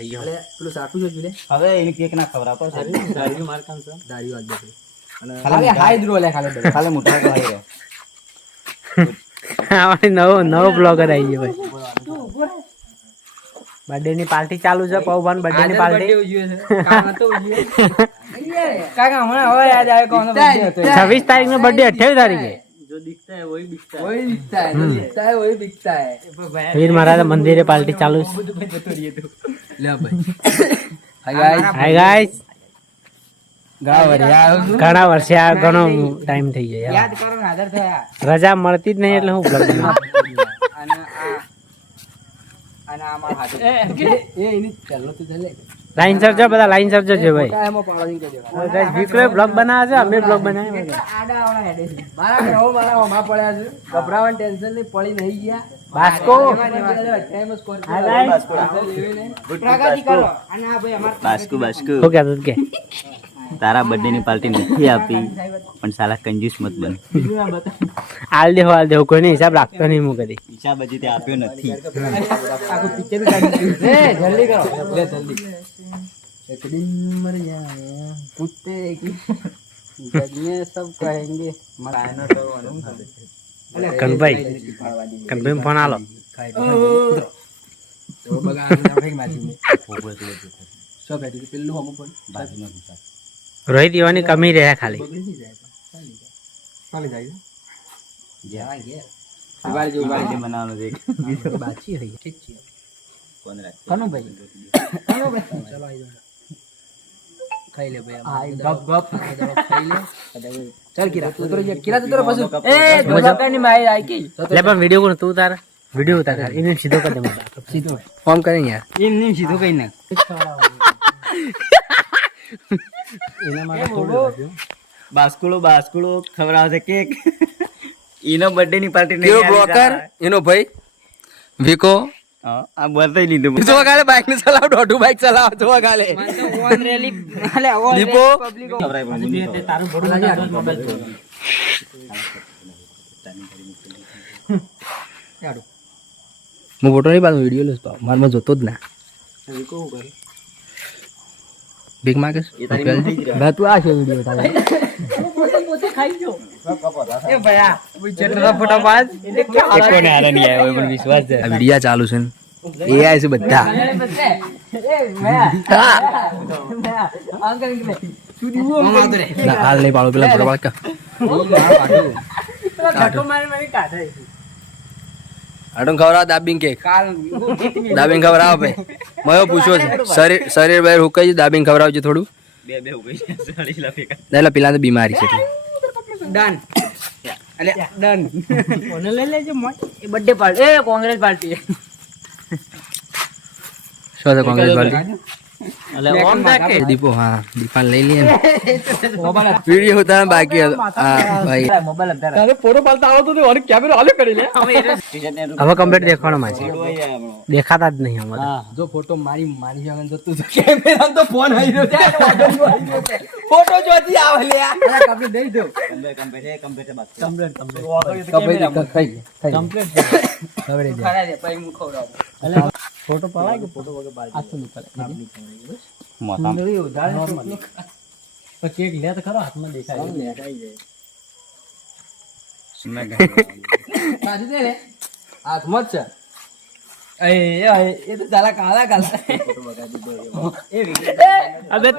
અલે પેલું સાટું જો લે હવે એને કેક ના ખવડાવતો છે દારૂ માર કામ છે દારૂ આજ દે અને ખાલી હાઈડ્રો લે ખાલી મોટા તો હાઈ રહ્યો આવાની નવો બ્લોગર આવી ગયો ભાઈ બર્થડે ની પાર્ટી ચાલુ છે પૌભાન બર્થડે ની પાર્ટી કાકા હમણાં હવે યાદ આવે કોનો બર્થડે હતો 26 તારીખ નો બર્થડે 28 તારીખે जो दिखता है वही बिकता है वही दिखता है जो दिखता है वही बिकता है વીર મહારાજ મંદિરે પાર્ટી ચાલુ છે લે ભાઈ હાય ગાઈસ ઘણા ઘણા વર્ષે વર્ષે આ ઘણો ટાઈમ થઈ ગયો યાદ કરો ને હાજર થયા રજા મળતી જ નહીં એટલે હું બ્લોગ અને આ માર હાથ એ એની ચાલો તો ચાલે લાઈન સરજો બધા લાઈન સરજો છે ભાઈ એમાં પાડી દે ગાઈસ વિક્રય બ્લોગ બનાવે છે અમે બ્લોગ બનાવીએ આડા આવડા હેડે છે મારા હોમાં પડ્યા છે ગભરાવાની ટેન્શન નહીં પડી નહીં ગયા બાસ્કો ટાઈમ સ્કોર પ્રગતિ કરો અને આ ભાઈ અમાર બાસ્કુ શું કહેતો કે તારા બર્થડે ની પાર્ટી નથી આપી પણ સાલા કંજૂસ મત બન હાલ દેવો કોઈને હિસાબ રાખતો નહીં હું કદી હિસાબ હજી તે આપ્યો નથી આખું પિક્ચર કાઢી લે જલ્દી કરો લે જલ્દી एक दिन मर जाएगा कुत्ते की जग में सब कहेंगे मराना तो કનભાઈ ફોન આલો तो बगा ना फेंक बाजू में सब है पिल्लू हम पर બાજુ નો હિસાબ રોહિત યુવાની કમી રહે ખાલી बगल नहीं जाएगा खाली जाएगा જા बारी जो બર્થડે બનાવવાનો છે बाची है ठीक है કોણ રાખે कनो भाई चलो आई जाओ खाई ले भाई हां गप गप खाई ले चल किरा तो बस ए मजा नहीं मैं आई की લે પણ વિડિયો કોણ તું તાર વિડિયો ઉતાર એને સીધો कर दे सीधो ફોન કરેં યાર એમ નહીં સીધો કઈ ના એના માટે થોડું બાસ્કુડો ખવડાવે છે કેક ઈનો બર્થડે ની પાર્ટી નહીં કેવો બ્રોકર એનો ભાઈ વિકો આ બતાઈ લીધું જો ગાલે બાઇક ને ચલાવ દોઢું બાઇક ચલાવ જો ગાલે ઓન રેલી અલે ઓન દીપો પબ્લિક ખવડાય પણ તારું બડું મોબાઈલ યાડો હું ફોટો નહીં પાડું વિડિયો લેસ પાવ મારમાં જોતો જ ના વિકો હું કરે બિગ માર્કેટ એ તારી મમ્મી થઈ ગઈ ના તું આ છે વિડિયો તારે એ ભયા વિચેટલા ફોટા પાડ એટલે કે કોને હારે નહીં આવ્યો પણ વિશ્વાસ છે આ વિડિયો ચાલુ છે એઆઈ છે બધા એ ભયા અંકલ કે સુડી વો માતો રે હાલ નહીં પાડો પેલા ફોટો પાડ કાટો મારી કાઢે આડો ખવરાવ દાબિંગ કેક કાલ દાબિંગ ખવરાવ ભાઈ મયો પૂછો છે શરીર બહાર હુકાઈ દાબિંગ ખવરાવજો થોડું બે હો ગઈ સાડી લા ફેકા એટલે પેલા તો બીમારી છે એટલે ડન અલે ડન કોને લઈ લેજો મોય એ બર્થડે પાર્ટી એ કોંગ્રેસ પાર્ટી શું છે કોંગ્રેસ પાર્ટી એટલે ઓમ રાખે દીપો હા દીપાન લઈ લઈએ વિડિયો હોતા બાકી હા ભાઈ મોબાઈલ અંદર તારે ફોટો પાડતા આવતો તો અને કેમેરો આલે કરી લે હવે કમ્પ્લીટ દેખાણો માં છે દેખાતા જ નહીં અમારે જો ફોટો મારી જગન જતું તો કેમેરા તો ફોન આવી રહ્યો છે ફોટો જોતી આવે લે અરે કમ્પ્લીટ દઈ દો કમ્પ્લીટ બાત કમ્પ્લીટ ખબર ખરા દે પછી હું ખવડાવું ફોટો પડાય કે ફોટો વગર બાર આ તો નીકળે મોટા નોર્મલી ઉધાર પછી એક લે તો ખરો હાથમાં દેખાય સાજુ દે રે હાથમાં જ છે એ તો ચાલા કાલા अबे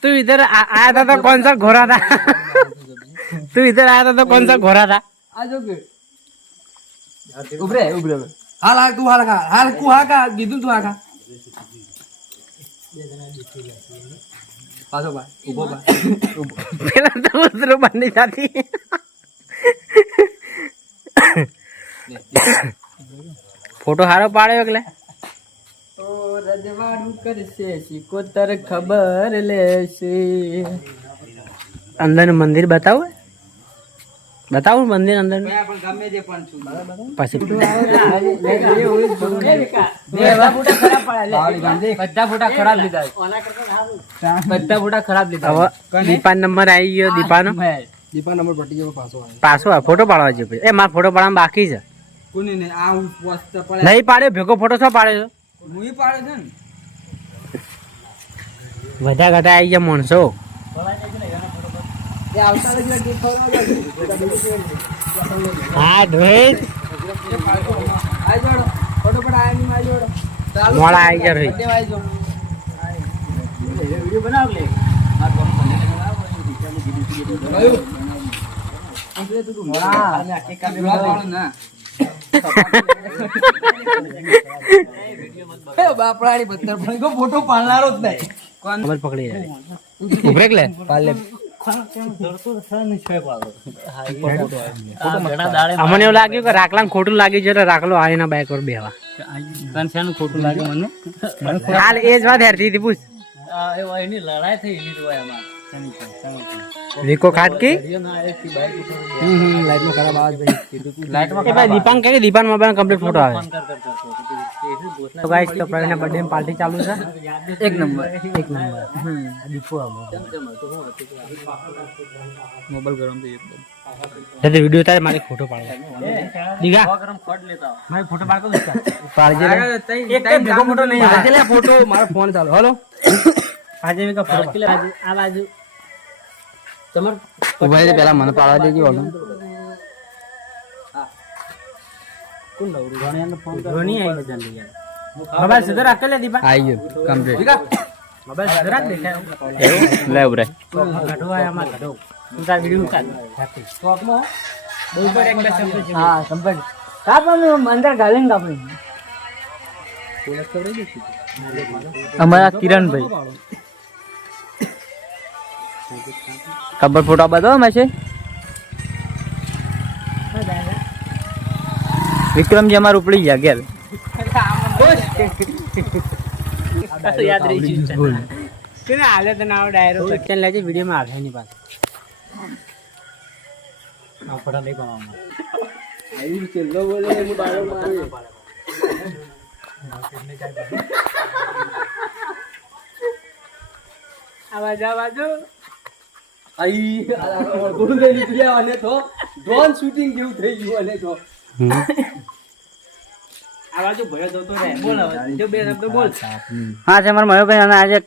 तू इधर आया था तो कौन सा घोड़ा था तू इधर आया था तो कौन सा घोड़ा था આ જો કે ઉભરે હાલ તું હાલ કા કીધું તું આખા પાછો બા ઉભો બા પેલા તો ઉતરો બાંધી જાતી ફોટો હારો પાડ્યો એટલે તો રજવાડું કરશે સિકોતર ખબર લેશે અંદર મંદિર બતાવું મંદિર અંદર પણ ગમે તે પણ છું પછી બધા ફોટા ખરાબ લીધા હવે દીપા નંબર આવી ગયો દીપાનો દીપા નંબર પટી ગયો પાછો ફોટો પાડવા છે એ મારો ફોટો પાડવામાં બાકી છે કોને ને આ વસ્તુ પડે નહીં પાડ્યો ભેગો ફોટો શું પાડ્યો મુઈ પાડે છે ને બધા ઘટા આવી ગયા માણસો. હા રોહિત મોડા આવી ગયા રોહિત. બાપડાની પથ્થર ફોટો પાડનારો જ નહીં. ખબર પકડી જાય. ઉભરે કે લે પાલે. અમને એવું લાગ્યું કે રાખલા ખોટું લાગ્યું છે એટલે રાખલો આવીને બાઈક પર બેવા. ખોટું લાગે મને હાલ એ જ વાત હેરતી હતી. પૂછ એની લડાઈ થઈ એની તો એમાં વિકો ખાટકી લાઈટમાં ખરાબ આવાજ દીપાંગ કે દીપાન મોબાઈલ કમ્પ્લીટ ફોટો આવે. તો ગાઈસ તો પ્રવીણના બર્થડે માં પાર્ટી ચાલુ છે. એક નંબર દીપુ મોબાઈલ ગરમ થઈ જતો વિડિયો તારે મારી ફોટો પાડો. દીગા મારી ફોટો પાડ કો પાડજે. એક ભેગો ફોટો નહીં આવે. લે ફોટો મારો ફોન ચાલુ. હલો આજે મે કા ફોટો આ બાજુ તમાર ઉભાઈ પેલા મને પાડવા દેજો. હલો કોણ લાવરું ઘણીયાનો ફોન કરો. ઘણી આવી જલ્દી યાર. મોબાઈલ સીધો રાખ લે દીપા. આવી ગયો કમ્પ્લીટ. મોબાઈલ સીધો રાખ દેખાય. લે ઉભરે ગાડો આયા માં ગાડો. તું તાર વિડિયો ઉતાર. હેપી સ્ટોક માં બહુ પર એક બે શબ્દ છે. હા કમ્પ્લીટ. કાપણ અંદર ગાલીન કાપણ. અમારા કિરણભાઈ ખબર ફોટો બતાવો મેં છે. વિક્રમજી અમારે ઉપડી ગયા ઘેર. યાદ રહી ગયું છે ને હાલે તો નાવ ડાયરો લખેલ લેજે વિડિયો માં આવે એની પાસે. આ ફોટા લઈ પાવામાં આવી ચેલ્લો બોલે હું બાળો મારે. આવાજો આઈ ગોળ લઈ લીધી અને તો ડ્રોન શૂટિંગ જેવું થઈ ગયું અને તો આવાજો ભયો જોતો રહે. બોલ હવે જો બે શબ્દ બોલ. હા છે મારા મયુભાઈ અને આજે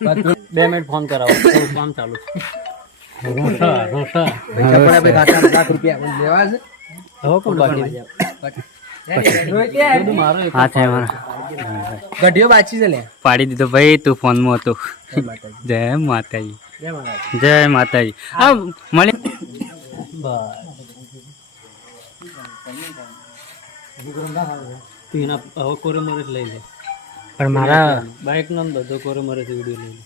2 મિનિટ ફોન કરાવો તો કામ ચાલુ છે. રોશા પૈસા પડ્યા ભાઈ ખાતા લાખ રૂપિયા પણ લેવા છે. હવે કોણ બાકી હા છે મારા ગઢિયો બાચી છે લે. પાડી દીધો ભાઈ તું ફોનમાં હતો. જય માતાજી જય માતાજી. હા મળી પણ મારા બાઈક નો બધો કોરે મરે વિડિયો લઈ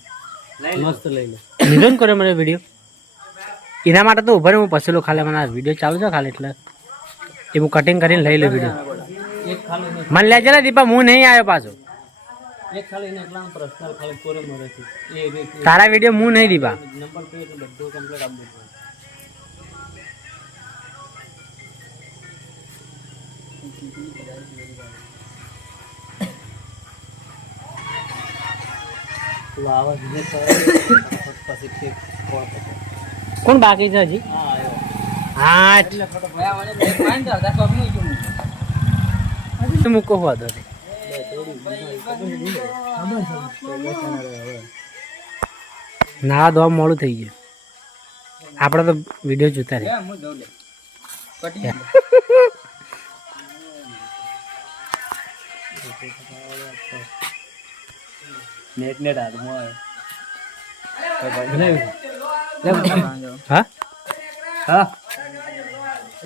લે. મસ્ત લઈ લે. લીધો ને કોરે મરે વિડિયો. એના માટે તો ઉભા હું પછેલો ખાલી મને વિડિયો ચાલુ છે ખાલી એટલે એ હું કટિંગ કરીને લઈ લઉં વિડિયો. મને લેજે ને દીપા હું નહીં આવ્યો પાછો. તારા વિડિયો હું નહીં દીપા. કોણ બાકી છે હજી? હા મૂકો હોતો ના દો મોડું થઈ ગયું. આપડે તો વિડીયો જોતા રહે. હા હા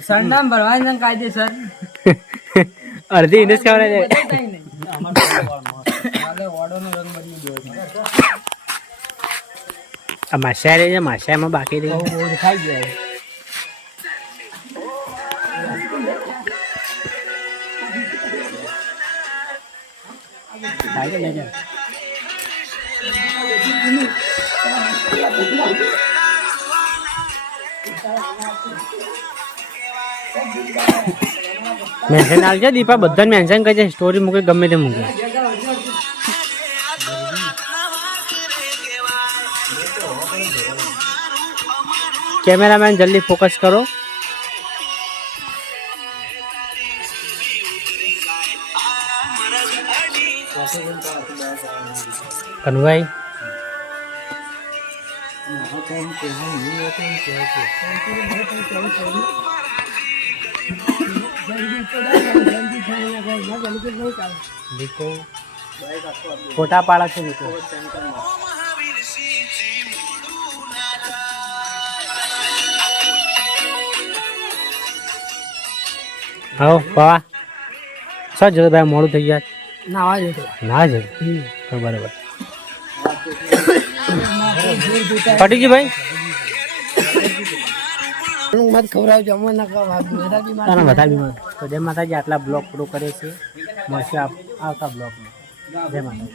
સરનામ ભરવાનું કાયદેસર. અડધી ઇન્ડસ્ટ ખાવાના આ માસ્યા રે છે. માસ્યામાં બાકી રહી ખાઈ જાય. મેન્શન આવજે દીપા. બધાને મેન્શન કરજે. સ્ટોરી મૂકે ગમે તે મૂકે. કેમેરામેન જલ્દી ફોકસ કરો. કનુભાઈ ફોટા પાડે છે લોકો. હા પવા શું જતો ભાઈ મોડું થઈ ગયા નાવા જતો ના જ બરાબર પટીજી ભાઈ મત ખવડાવજો અમને ના ખવડાવજો તારા બધા બીમાર તો જય માતાજી આટલા બ્લોગ પૂરો કરે છે મળશે આવતા બ્લોગમાં જય માતાજી.